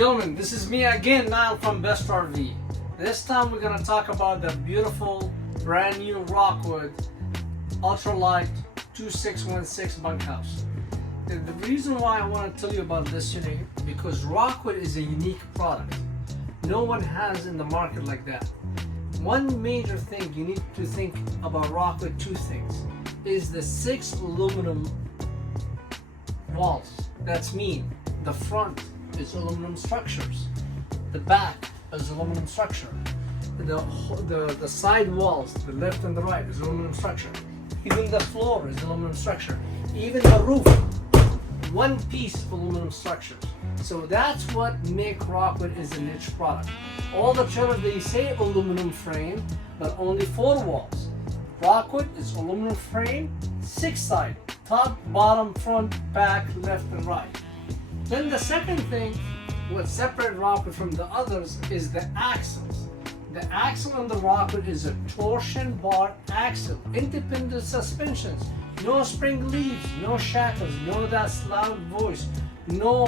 Gentlemen, this is me again, Niall from Best RV. This time we're going to talk about the beautiful brand new Rockwood ultralight 2616 bunkhouse. The reason why I want to tell you about this unit because Rockwood is a unique product. No one has in the market like that. One major thing you need to think about Rockwood, two things, is the 6 aluminum walls. That's mean the front is aluminum structures, the back is aluminum structure, the side walls, the left and the right is aluminum structure, even the floor is aluminum structure, even the roof, one piece aluminum structures. So that's what make Rockwood is a niche product. All the trailers, they say aluminum frame, but only 4 walls. Rockwood is aluminum frame, 6 side, top, bottom, front, back, left and right. Then the second thing, what separates Rockwood from the others is the axles. The axle on the Rockwood is a torsion bar axle, independent suspensions, no spring leaves, no shackles, no that loud voice, no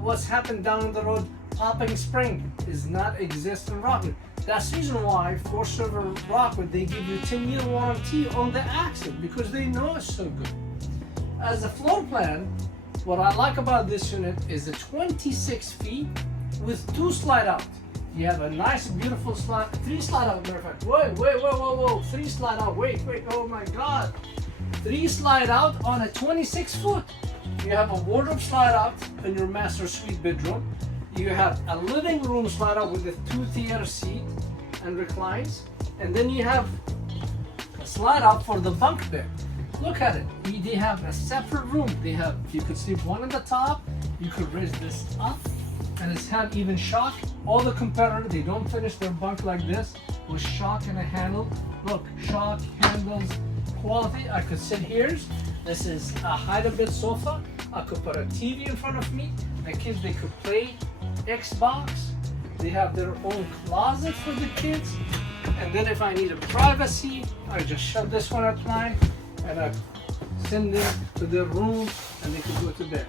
what's happened down the road, popping spring is not exist in Rockwood. That's the reason why for Silver Rockwood they give you 10-year warranty on the axle because they know it's so good. As a floor plan, what I like about this unit is the 26 feet with 2 slide out. You have a nice, beautiful slide, 3 slide out, matter of fact. Whoa, 3 slide out, wait, oh my God. 3 slide out on a 26 foot. You have a wardrobe slide out in your master suite bedroom. You have a living room slide out with a 2-tier seat and reclines. And then you have a slide out for the bunk bed. Look at it. They have a separate room. You could sleep one on the top. You could raise this up, and it's have even shock. All the competitors, they don't finish their bunk like this with shock and a handle. Look, shock, handles, quality. I could sit here. This is a hide-a-bed sofa. I could put a TV in front of me. The kids, they could play Xbox. They have their own closet for the kids. And then if I need a privacy, I just shut this one at night and I send them to their room and they can go to bed.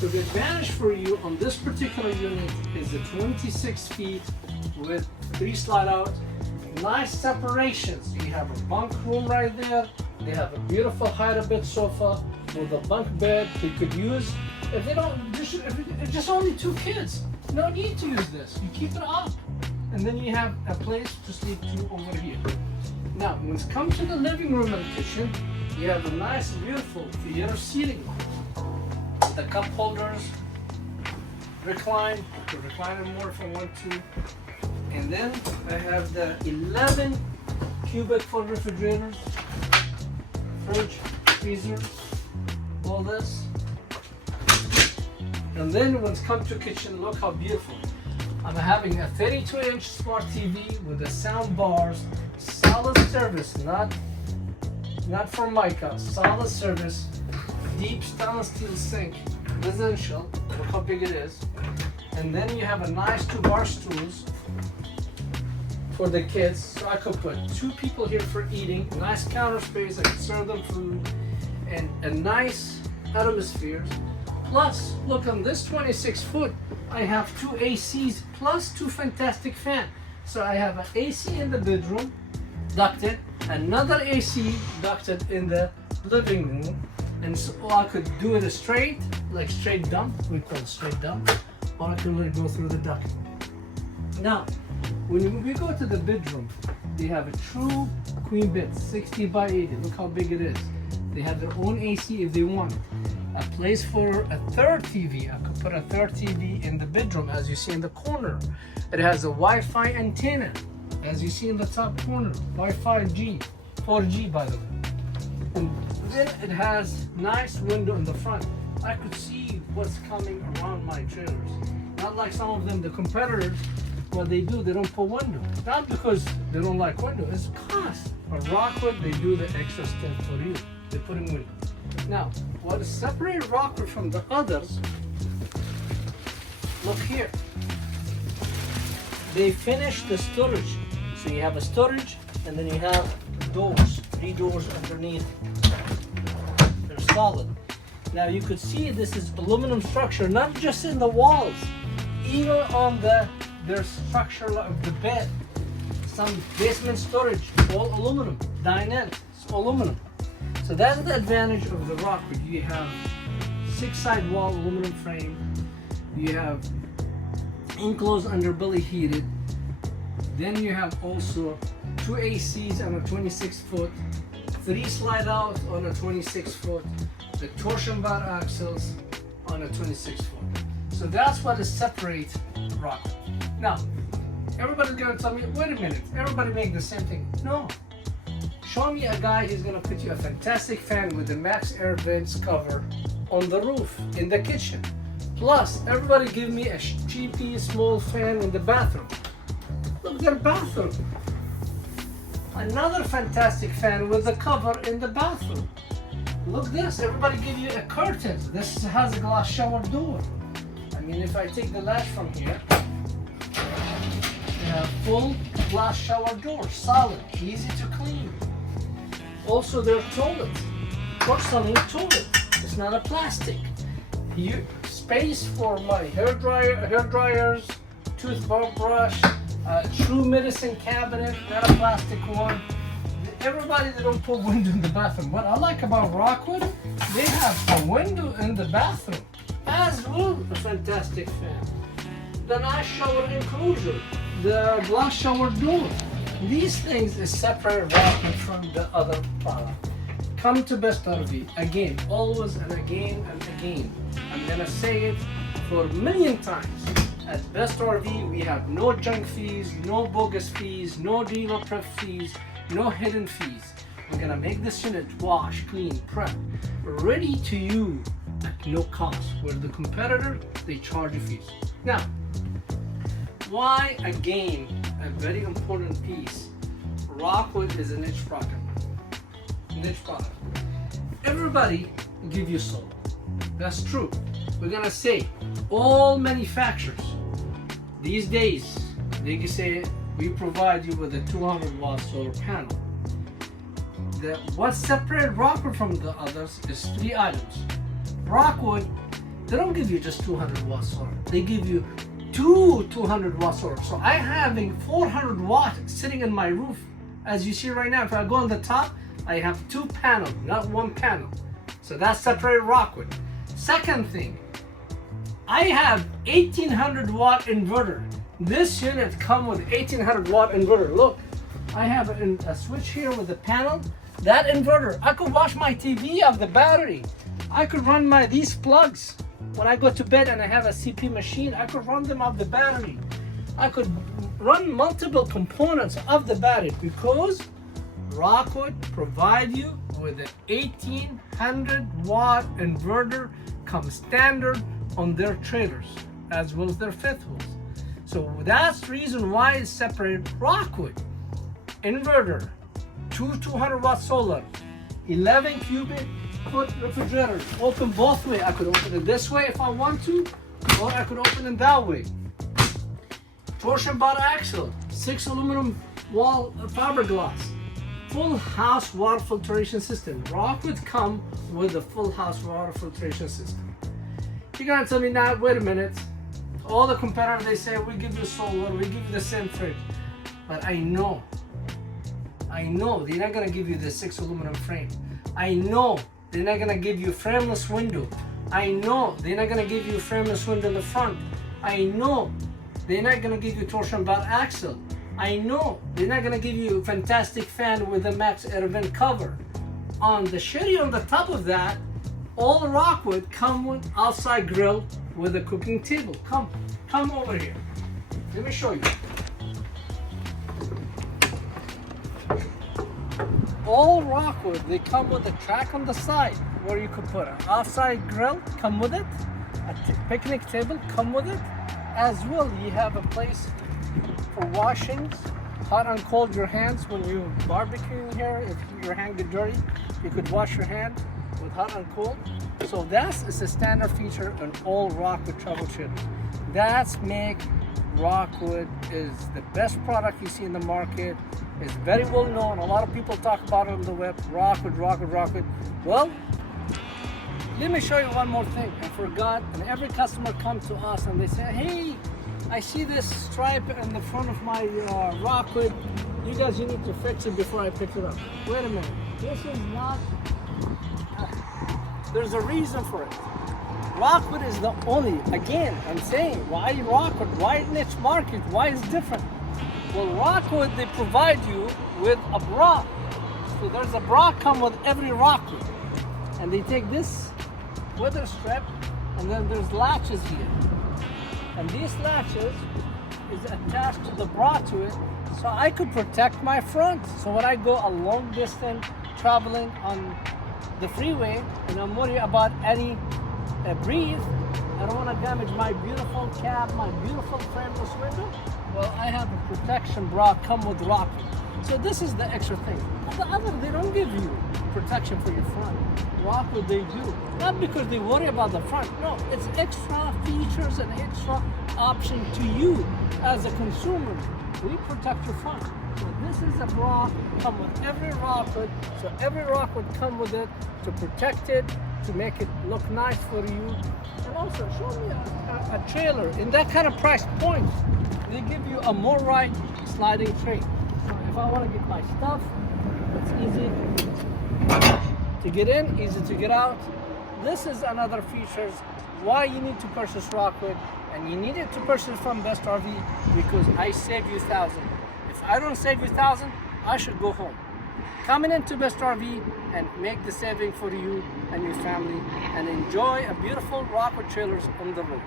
So the advantage for you on this particular unit is the 26 feet with 3 slide out, nice separations. You have a bunk room right there. They have a beautiful hide-a-bed sofa with a bunk bed they could use. If they don't, if it's just only 2 kids, no need to use this. You keep it up. And then you have a place to sleep too over here. Now, when it comes to the living room and kitchen, you have a nice, beautiful theater seating with the cup holders, recline, the recliner more if I want to. And then I have the 11 cubic foot refrigerators, fridge, freezer, all this. And then when it comes to kitchen, look how beautiful. I'm having a 32-inch smart TV with the sound bars, solid service, not from Mica, solid service, deep stainless steel sink, residential, look how big it is. And then you have a nice 2 bar stools for the kids, so I could put 2 people here for eating, nice counter space, I could serve them food, and a nice atmosphere. Plus, look on this 26 foot, I have 2 ACs plus 2 fantastic fans. So I have an AC in the bedroom, ducted, another AC ducted in the living room, and so I could do it straight, like straight dump, we call it straight dump, or I could let it go through the duct. Now, when we go to the bedroom, they have a true queen bed, 60 by 80, look how big it is. They have their own AC if they want it. A place for a 3rd TV. I could put a 3rd TV in the bedroom, as you see in the corner. It has a Wi-Fi antenna, as you see in the top corner. Wi-Fi G, 4G by the way. And then it has nice window in the front. I could see what's coming around my trailers. Not like some of them, the competitors, what they do, they don't put window. Not because they don't like window, it's cost. But Rockwood, they do the extra step for you. They put in window. Now, what separates Rockwood from the others, look here. They finish the storage. So you have a storage and then you have doors, 3 doors underneath. They're solid. Now you could see this is aluminum structure, not just in the walls, even on their structure of the bed, some basement storage, all aluminum. Dinette, it's aluminum. So that's the advantage of the Rockwood. You have 6-side wall aluminum frame. You have enclosed underbelly heated. Then you have also 2 ACs on a 26-foot, 3 slide out on a 26-foot, the torsion bar axles on a 26-foot. So that's what is separate Rockwood. Now, everybody's gonna tell me, wait a minute, everybody make the same thing. No. Show me a guy who's gonna put you a fantastic fan with the MAXXAIR vents cover on the roof in the kitchen. Plus, everybody give me a cheapy small fan in the bathroom. Look at their bathroom. Another fantastic fan with the cover in the bathroom. Look this, everybody give you a curtain. This has a glass shower door. I mean, if I take the latch from here, you have full glass shower door, solid, easy to clean. Also their toilet, porcelain toilet. It's not a plastic. Space for my hair dryers, toothbrush, true medicine cabinet, not a plastic one. Everybody, they don't put window in the bathroom. What I like about Rockwood, they have a window in the bathroom as well. A fantastic fan. The nice shower enclosure, the glass shower door. These things is separate Rockwood from the other product. Come to Best RV again, always and again and again. I'm gonna say it for a million times. At Best RV, we have no junk fees, no bogus fees, no dealer prep fees, no hidden fees. We're gonna make this unit wash, clean, prep, ready to use at no cost. Where the competitor, they charge you fees. Now, why again, a very important piece, Rockwood is a niche product. Everybody give you solar. That's true. We're gonna say all manufacturers these days, they can say we provide you with a 200-watt solar panel. What separates Rockwood from the others is 3 items. Rockwood, they don't give you just 200-watt solar. They give you 2 200-watt solar. So I having 400 watt sitting in my roof. As you see right now, if I go on the top, I have 2 panels, not 1 panel. So that's separate Rockwood. Second thing, I have 1800-watt inverter. This unit comes with 1800-watt inverter. Look, I have a switch here with a panel. That inverter, I could wash my TV off the battery. I could run these plugs. When I go to bed and I have a CP machine, I could run them off the battery. I could run multiple components of the battery because Rockwood provide you with an 1800-watt inverter come standard on their trailers as well as their fifth wheels. So that's the reason why it's separate Rockwood. Inverter, 2 200-watt solar, 11 cubic foot refrigerator, open both way. I could open it this way if I want to, or I could open it that way. Torsion bar axle, 6 aluminum wall fiberglass, full house water filtration system. Rockwood come with a full house water filtration system. You're gonna tell me now, wait a minute, all the competitors, they say we give you solar, we give you the same fridge. But I know they're not gonna give you the 6 aluminum frame. I know they're not gonna give you frameless window. I know they're not gonna give you frameless window in the front. I know they're not gonna give you torsion bar axle. I know they're not gonna give you a fantastic fan with a MAXXAIR vent cover. On the cherry on the top of that, all Rockwood come with outside grill with a cooking table. Come over here. Let me show you. All Rockwood, they come with a track on the side where you could put an outside grill, come with it, a picnic table, come with it. As well, you have a place for washings, hot and cold your hands when you barbecuing here. If your hand get dirty, you could wash your hand with hot and cold. So that's a standard feature on all Rockwood travel trailers. That's make Rockwood is the best product you see in the market. It's very well known. A lot of people talk about it on the web. Rockwood. Well, let me show you one more thing. I forgot, and every customer comes to us and they say, hey, I see this stripe in the front of my Rockwood. You guys, you need to fix it before I pick it up. Wait a minute. This is not. There's a reason for it. Rockwood is the only. Again, I'm saying, why Rockwood? Why niche market? Why is different? Well, Rockwood, they provide you with a bra. So there's a bra come with every Rockwood, and they take this weather strip, and then there's latches here. And these latches is attached to the bra to it, so I could protect my front. So when I go a long distance traveling on the freeway and I'm worried about any breeze, I don't want to damage my beautiful cab, my beautiful frameless window. Well, I have a protection bra come with Rockwood. So this is the extra thing. But the other, they don't give you protection for your front. Rockwood, they do. Not because they worry about the front. No, it's extra features and extra option to you as a consumer. We protect your front. So this is a bra, come with every Rockwood. So every Rockwood come with it to protect it, to make it look nice for you. And also show me a trailer in that kind of price point. They give you a more right sliding tray. So if I want to get my stuff, it's easy to get in, easy to get out. This is another features why you need to purchase Rockwood, and you need it to purchase from Best RV because I save you $1,000. If I don't save you $1,000, I should go home. Coming into Best RV and make the saving for you and your family and enjoy a beautiful Rockwood trailers on the road.